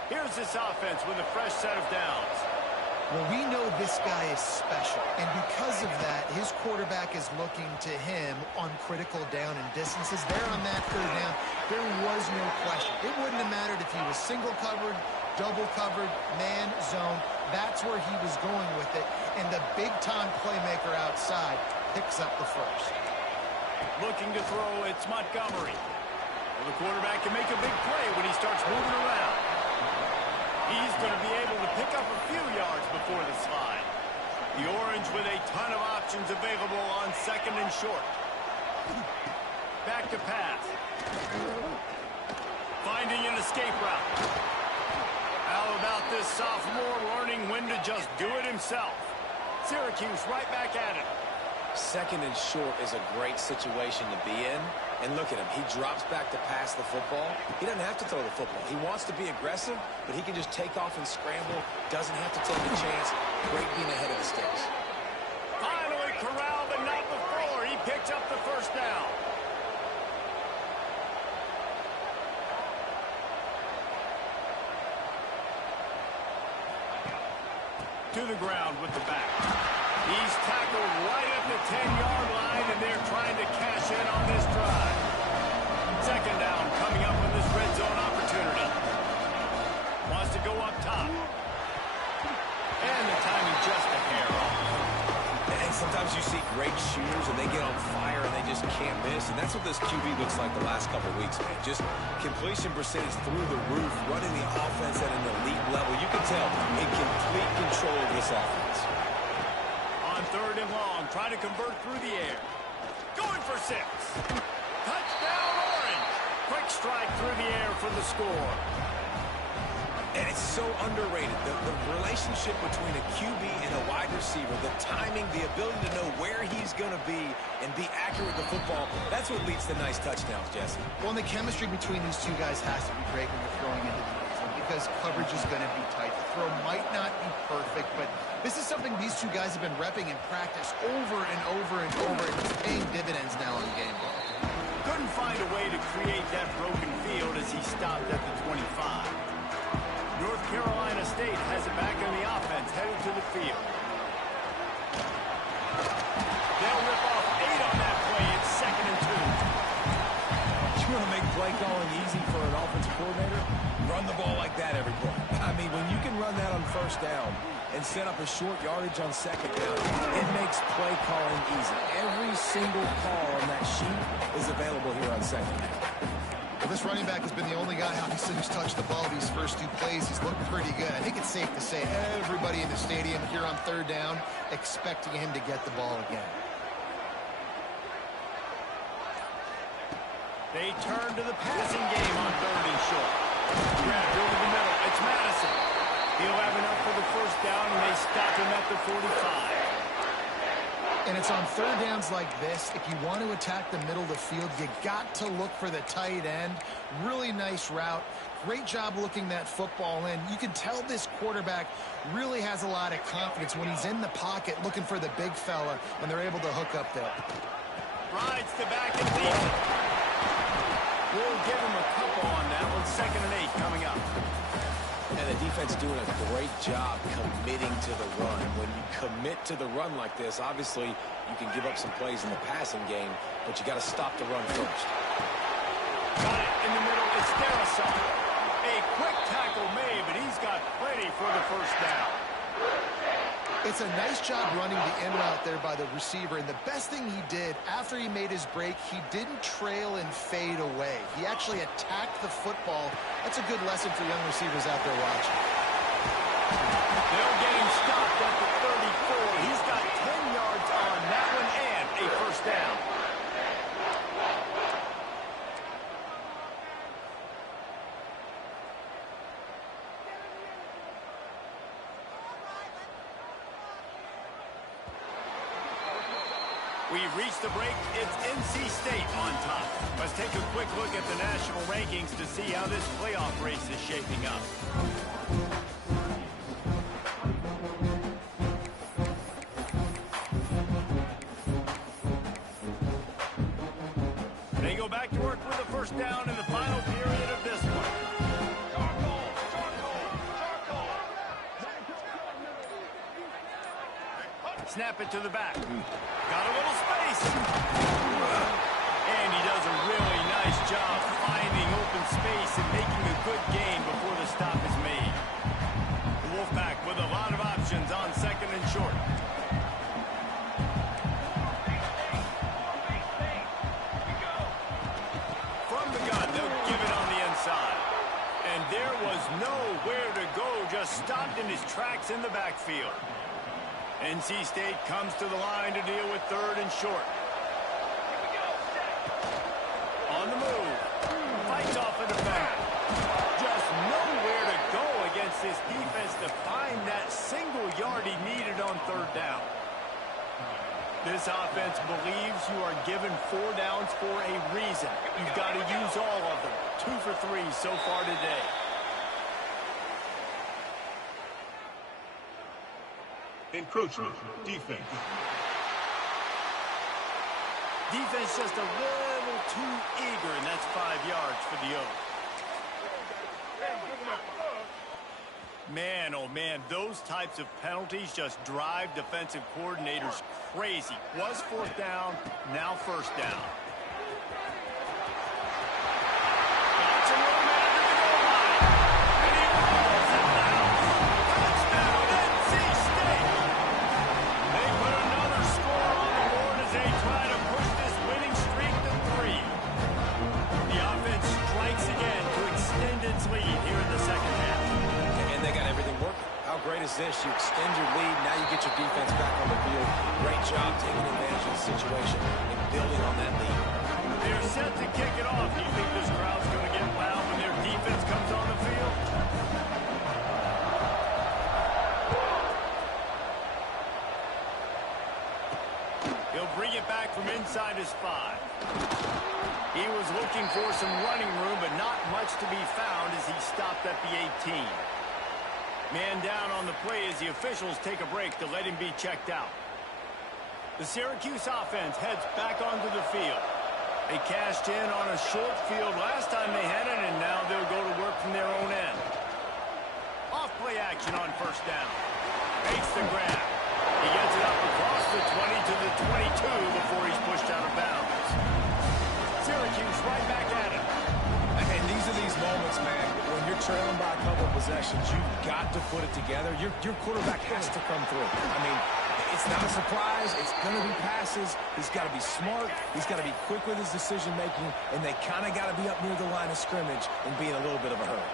Here's this offense with a fresh set of downs. Well, we know this guy is special, and because of that, his quarterback is looking to him on critical down and distances. There on that third down, there was no question. It wouldn't have mattered if he was single covered, double covered, man, zone. That's where he was going with it, and the big-time playmaker outside picks up the first. Looking to throw, it's Montgomery. Well, the quarterback can make a big play when he starts moving around. He's going to be able to pick up a few yards before the slide. The Orange with a ton of options available on second and short. Back to pass. Finding an escape route. How about this sophomore learning when to just do it himself? Syracuse right back at it. Second and short is a great situation to be in. And look at him. He drops back to pass the football. He doesn't have to throw the football. He wants to be aggressive, but he can just take off and scramble. Doesn't have to take a chance. Great being ahead of the sticks. Finally corralled, but not before. He picks up the first down. To the ground with the back. He's tackled right at the 10-yard line, and they're trying to cash in on this drive. Second down coming up with this red zone opportunity. Wants to go up top. And the timing just a hair off. And sometimes you see great shooters, and they get on fire, and they just can't miss. And that's what this QB looks like the last couple of weeks, man. Just completion percentage through the roof, running the offense at an elite level. You can tell in complete control of this offense. On third and long, trying to convert through the air. Going for 6. Touchdown, Orange. Quick strike through the air for the score. And it's so underrated, the relationship between a QB and a wide receiver, the timing, the ability to know where he's going to be and be accurate with the football, that's what leads to nice touchdowns, Jesse. Well, and the chemistry between these two guys has to be great when you're throwing into the end zone because coverage is going to be tight. The throw might not be perfect, but this is something these two guys have been repping in practice over and over and over, and it's paying dividends now in the game. Couldn't find a way to create that broken field as he stopped at the 25. North Carolina State has it back on the offense, headed to the field. They'll rip off 8 on that play. It's 2nd and 2. You want to make play calling easy for an offensive coordinator? Run the ball like that every play. I mean, when you can run that on first down and set up a short yardage on second down, it makes play calling easy. Every single call on that sheet is available here on second down. Well, this running back has been the only guy, obviously, who's touched the ball these first 2 plays. He's looked pretty good. I think it's safe to say everybody in the stadium here on third down expecting him to get the ball again. They turn to the passing game on 3rd and short. Grab over the middle. It's Madison. He'll have enough for the first down, and they stop him at the 45. And it's on third downs like this. If you want to attack the middle of the field, you got to look for the tight end. Really nice route. Great job looking that football in. You can tell this quarterback really has a lot of confidence when he's in the pocket looking for the big fella, and they're able to hook up there. Rides the back and leads it. We'll give him a couple on that one. 2nd and 8 coming up. And the defense doing a great job committing to the run. When you commit to the run like this, obviously you can give up some plays in the passing game, but you got to stop the run first. Got it in the middle. It's Darrison. A quick tackle made, but he's got plenty for the first down. It's a nice job running the in route there by the receiver, and the best thing he did after he made his break, he didn't trail and fade away. He actually attacked the football. That's a good lesson for young receivers out there watching. They'll get him stopped at the 34. He's got 10 yards on that one and a first down. We've reached the break. It's NC State on top. Let's take a quick look at the national rankings to see how this playoff race is shaping up. They go back to work with the first down in the final period of this one. Snap it to the back. Got a little space. And he does a really nice job finding open space and making a good gain before the stop is made. The Wolfpack with a lot of options on 2nd and short. From the gun, they'll give it on the inside. And there was nowhere to go, just stopped in his tracks in the backfield. NC State comes to the line to deal with 3rd and short. On the move. Fights off a defender. Just nowhere to go against this defense to find that single yard he needed on 3rd down. This offense believes you are given 4 downs for a reason. You've got to use all of them. 2 for 3 so far today. Encroachment, defense. Defense just a little too eager, and that's 5 yards for the Oaks. Man, oh man, those types of penalties just drive defensive coordinators crazy. Was fourth down, now first down. Lots of room after the goal line. And he rolls it out. Touchdown, NC State. They put another score on the board as they try to push this winning streak to 3. The offense strikes again to extend its lead here in the second half. And they got everything working. How great is this? You extend your lead, now you get your defense back on the field. Great job taking advantage of the situation and building on that lead. They're set to kick it off. Do you think this crowd's going to get loud when their defense comes on the field? He'll bring it back from inside his 5. He was looking for some running room, but not much to be found as he stopped at the 18. Man down on the play as the officials take a break to let him be checked out. The Syracuse offense heads back onto the field. They cashed in on a short field last time they had it, and now they'll go to work from their own end. Off-play action on first down. Makes the grab. He gets it up across the 20 to the 22 before he's pushed out of bounds. Syracuse right back at it. And these are these moments, man, when you're trailing by a couple of possessions, you've got to put it together. Your quarterback has to come through. I mean, it's not a surprise. It's going to be passes. He's got to be smart. He's got to be quick with his decision-making, and they kind of got to be up near the line of scrimmage and be in a little bit of a hurry.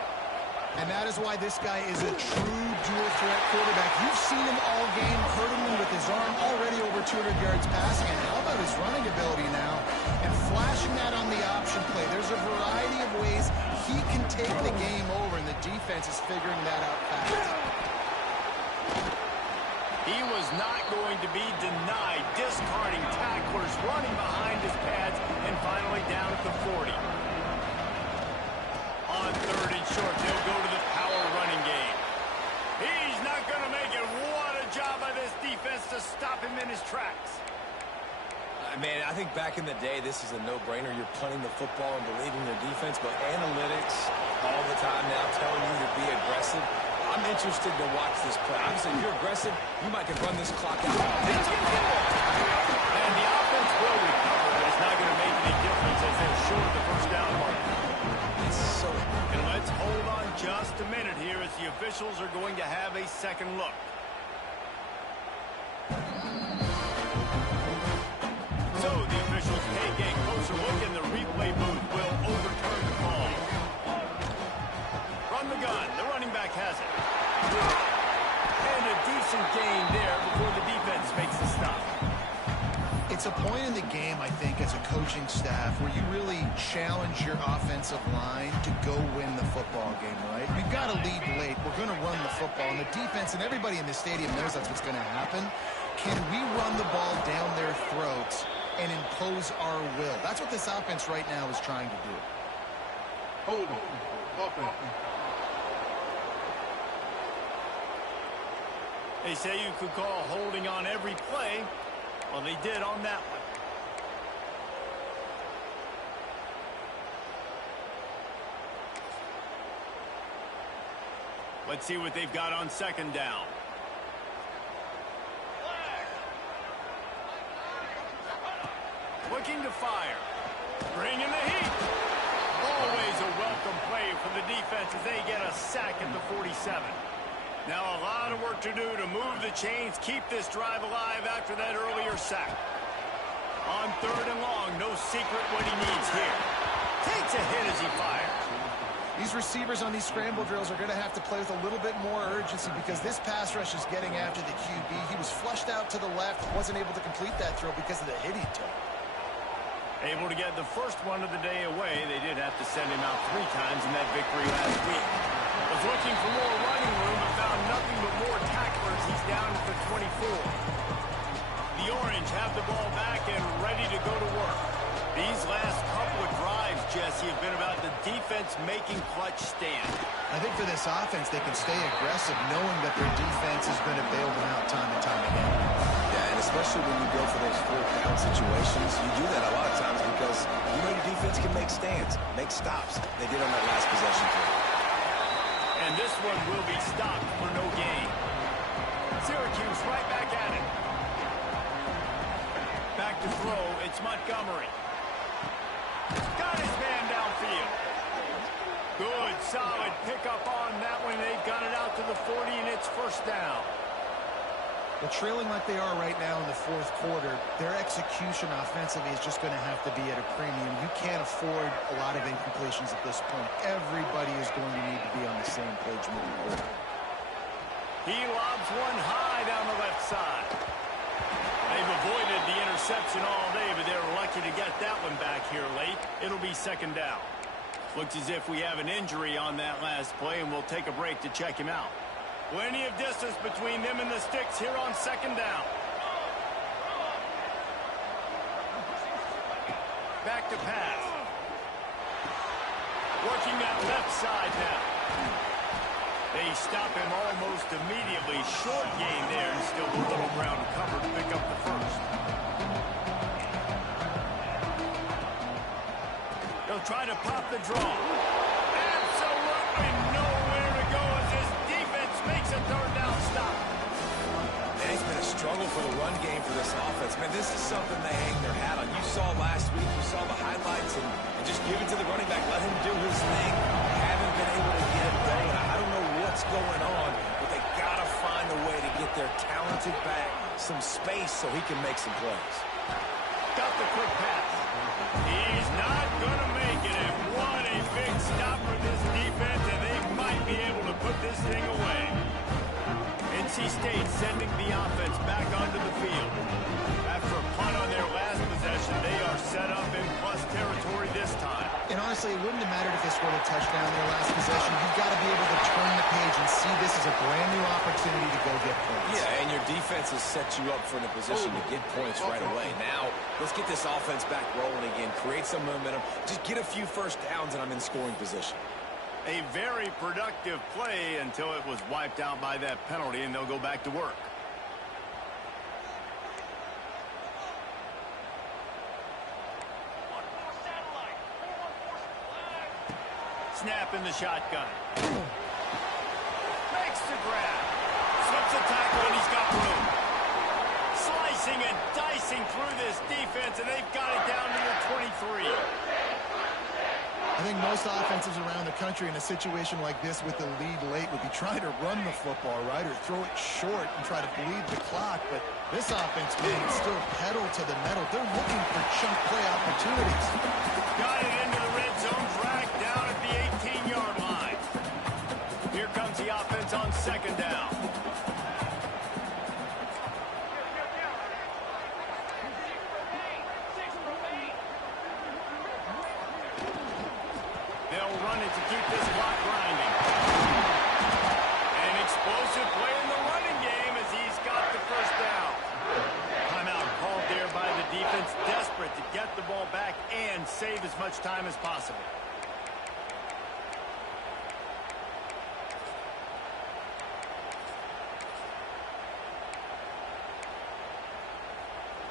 And that is why this guy is a true dual-threat quarterback. You've seen him all game, hurting him with his arm, already over 200 yards passing. And how about his running ability now? And flashing that on the option play. There's a variety of ways he can take the game over, and the defense is figuring that out fast. He was not going to be denied, discarding tacklers, running behind his pads, and finally down at the 40. On third and short, they'll go to the power running game. He's not going to make it. What a job by this defense to stop him in his tracks. Man, I think back in the day, this is a no-brainer. You're punting the football and believing their defense, but analytics all the time now telling you to be aggressive. I'm interested to watch this play. Obviously, if you're aggressive, you might could run this clock out. It's a fumble. And the offense will recover, but it's not going to make any difference as they're short of the first down mark. And let's hold on just a minute here as the officials are going to have a second look. So the officials take a closer look, and the replay booth will overturn the call. From the gun, the running back has it. And a decent gain there before the defense makes the stop. It's a point in the game, I think, as a coaching staff where you really challenge your offensive line to go win the football game, right? We've got to lead late. We're going to run the football. And the defense and everybody in the stadium knows that's what's going to happen. Can we run the ball down their throats and impose our will? That's what this offense right now is trying to do. Hold on. Offense. They say you could call holding on every play. Well, they did on that one. Let's see what they've got on second down. Looking to fire. Bringing the heat. Always a welcome play from the defense as they get a sack at the 47. Now a lot of work to do to move the chains, keep this drive alive after that earlier sack. On third and long, no secret what he needs here. Takes a hit as he fires. These receivers on these scramble drills are going to have to play with a little bit more urgency because this pass rush is getting after the QB. He was flushed out to the left, wasn't able to complete that throw because of the hit he took. Able to get the first one of the day away. They did have to send him out 3 times in that victory last week. Was looking for more running room, but found nothing but more tacklers. He's down at the 24. The Orange have the ball back and ready to go to work. These last couple of drives, Jesse, have been about the defense making clutch stand. I think for this offense, they can stay aggressive knowing that their defense is going to bail them out time and time again. Yeah, and especially when you go for those 4th-down situations, you do that a lot of times because you know your defense can make stands, make stops. They did on that last possession too. And this one will be stopped for no gain. Syracuse right back at it. Back to throw, it's Montgomery. Got his man downfield. Good, solid pickup on that one. They've got it out to the 40, and it's first down. Well, trailing like they are right now in the fourth quarter, their execution offensively is just going to have to be at a premium. You can't afford a lot of incompletions at this point. Everybody is going to need to be on the same page moving forward. He lobs one high down the left side. They've avoided the interception all day, but they're lucky to get that one back here late. It'll be second down. Looks as if we have an injury on that last play, and we'll take a break to check him out. Plenty of distance between them and the sticks here on second down. Back to pass. Working that left side now. They stop him almost immediately. Short gain there, and still a little ground to cover to pick up the first. They'll try to pop the draw. Absolutely nowhere to go as this defense makes a third down stop. Man, it's been a struggle for the run game for this offense. Man, this is something they hang their hat on. You saw last week, you saw the highlights, and just give it to the running back. Let him do his thing. Haven't been able to get it going. I don't know what's going on, but they got to find a way to get their talented back some space so he can make some plays. Got the quick pass. He's not going to make it. And what a big stop for this defense, and they might be able to put this thing away. NC State sending the offense back onto the field. After a punt on their last possession, they are set up in plus territory this time. And honestly, it wouldn't have mattered if they scored a touchdown their last possession. You've got to be able to turn the page and see this as a brand new opportunity to go get points. Yeah, and your defense has set you up for a position to get points right away. Now, let's get this offense back rolling again, create some momentum, just get a few first downs, and I'm in scoring position. A very productive play until it was wiped out by that penalty, and they'll go back to work. Snap in the shotgun. Makes the grab. Slips a tackle, and he's got room. Slicing and dicing through this defense, and they've got it down to the 23. I think most offenses around the country in a situation like this with the lead late would be trying to run the football, right, or throw it short and try to bleed the clock. But this offense, man, is still pedal to the metal. They're looking for chunk play opportunities. Got it into the red zone, dragged down at the 18-yard line. Here comes the offense on second down. They'll run it to keep this clock grinding. An explosive play in the running game as he's got the first down. Timeout called there by the defense, desperate to get the ball back and save as much time as possible.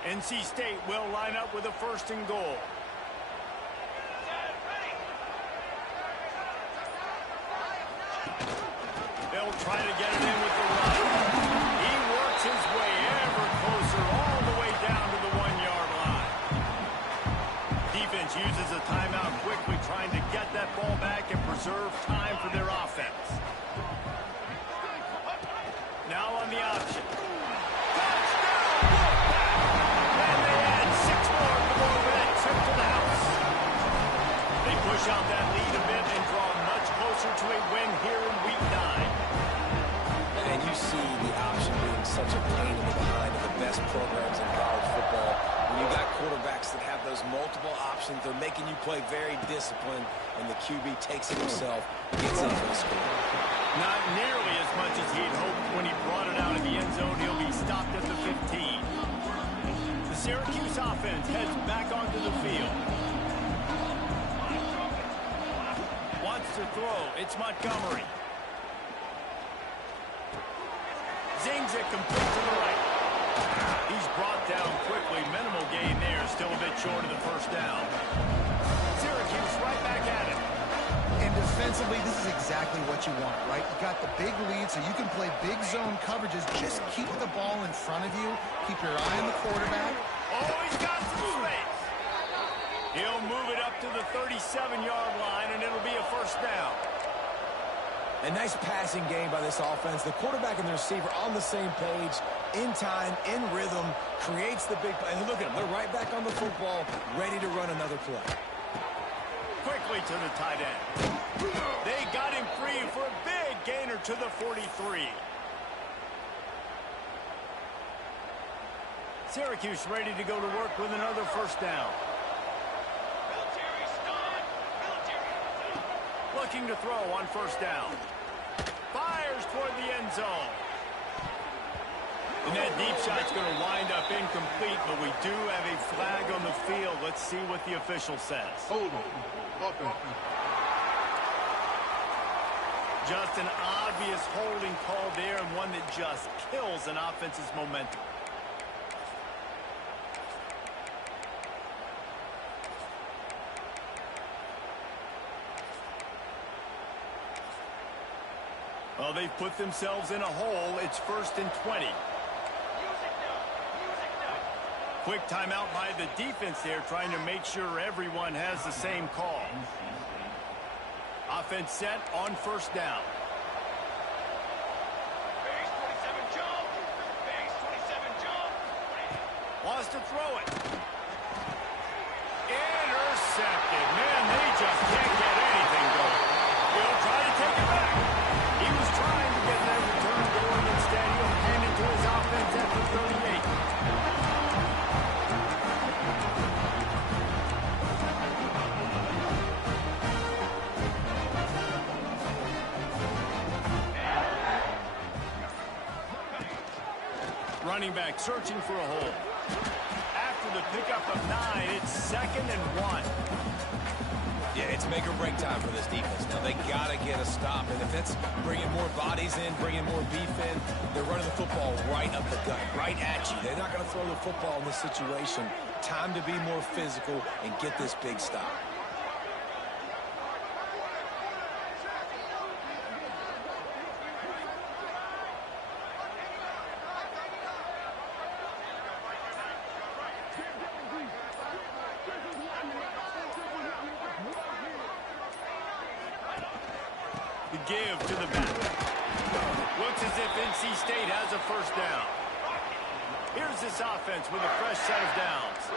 NC State will line up with a first and goal. They'll try to get it in with the run. He works his way ever closer all the way down to the 1-yard line. Defense uses a timeout quickly, trying to get that ball back and preserve time for their offense. Now on the option. And they add 6 more to go over that trip to the house. They push out that lead a bit and draw much closer to a win here in Week 9. And you see the option being such a pain in the behind of the best programs in college football. When you got quarterbacks that have those multiple options, they're making you play very disciplined, and the QB takes it himself, gets in for the score. Not nearly as much as he'd hoped when he brought it out of the end zone. He'll be stopped at the 15. The Syracuse offense heads back onto the field. Wants to throw. It's Montgomery. Zings it complete to the right. He's brought down quickly. Minimal gain there. Still a bit short of the first down. Syracuse right back at it. And defensively, Defensively, this is exactly what you want, right? You got the big lead, so you can play big zone coverages. Just keep the ball in front of you. Keep your eye on the quarterback. Oh, he's got some space. He'll move it up to the 37-yard line, and it'll be a first down. A nice passing game by this offense. The quarterback and the receiver on the same page, in time, in rhythm, creates the big play. And look at them. They're right back on the football, ready to run another play. Quickly to the tight end. They got him free for a big gainer to the 43. Syracuse ready to go to work with another first down. Looking to throw on first down. Fires toward the end zone. And that deep shot's going to wind up incomplete, but we do have a flag on the field. Let's see what the official says. Hold on. Offense. Just an obvious holding call there, and one that just kills an offense's momentum. Well, they've put themselves in a hole. It's 1st and 20. Quick timeout by the defense there, trying to make sure everyone has the same call. Offense set on first down. Wants to throw it. Intercepted. Man, they just can't get anything going. He'll try to take it back. He was trying to get that return going. Instead, he'll hand it to his offense at the 38. Running back searching for a hole. After the pickup of 9, it's 2nd and 1. Yeah, it's make or break time for this defense. Now, they got to get a stop. And if that's bringing more bodies in, bringing more beef in, they're running the football right up the gut, right at you. They're not going to throw the football in this situation. Time to be more physical and get this big stop. Give to the back. Looks as if NC State has a first down. Here's this offense with a fresh set of downs.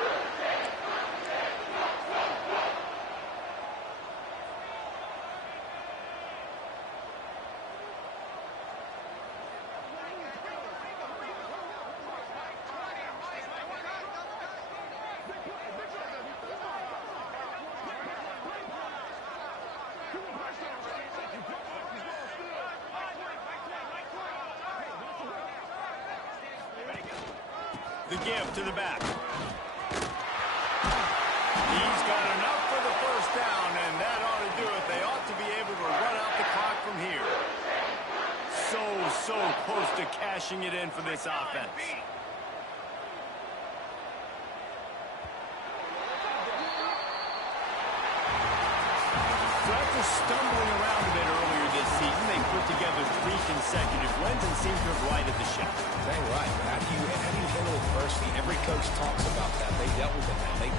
The give to the back. He's got enough for the first down, and that ought to do it. They ought to be able to run out the clock from here. So close to cashing it in for this offense. So after stumbling around a bit earlier this season, they put together 3 consecutive wins and seem to have righted the ship. Dang right. How do you handle adversity? Every coach talks about that. They dealt with it, man.